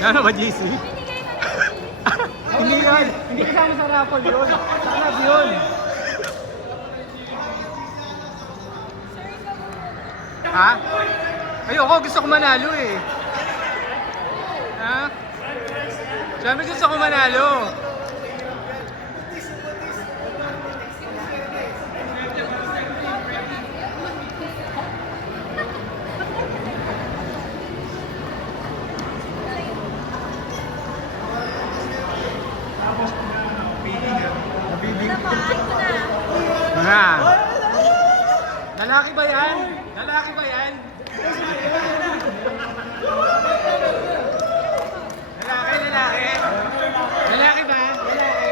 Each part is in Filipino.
Ano ba, JC? Hindi yan. Hindi kasama sa raffle yun. Sa club yun. Ha? Ayoko, gusto ko manalo eh. Ha? Siyempre gusto ko manalo. Nga. Lalaki ba yan? Lalaki ba yan? Lalaki, lalaki. Lalaki ba? Lalaki.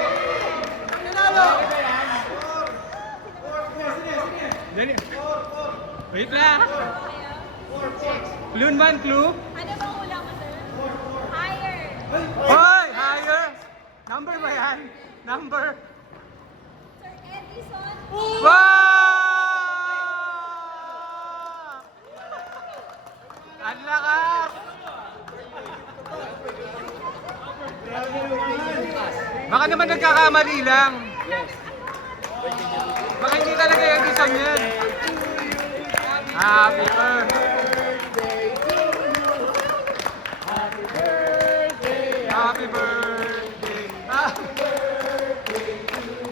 Nanalo! Dali. Wait lang. Clue man, clue? Ano bang ulang mo, sir? Higher. Hoy! Higher! Number ba yan? Number? Sir Edison. Wow! Ang lakas! Baka naman nagkakamali lang. Baka hindi talaga yung Edison yan. Happy birthday to you. Happy birthday. Happy birthday. Happy birthday to you.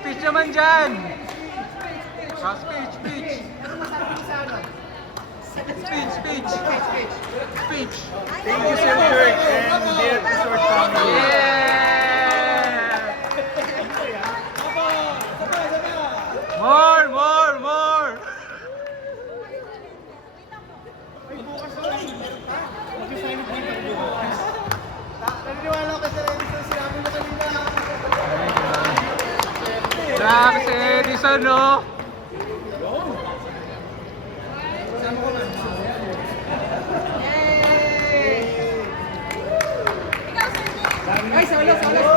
Speech naman dyan. Speech, speech. Speech. Thank you, Sir Kurt and dear Resort family. Yeah! More! Naniniwala ko sa Edison, sinabi mo kanina. Grabe si Edison, no? Ikaw, sir Nick. Ay, solo.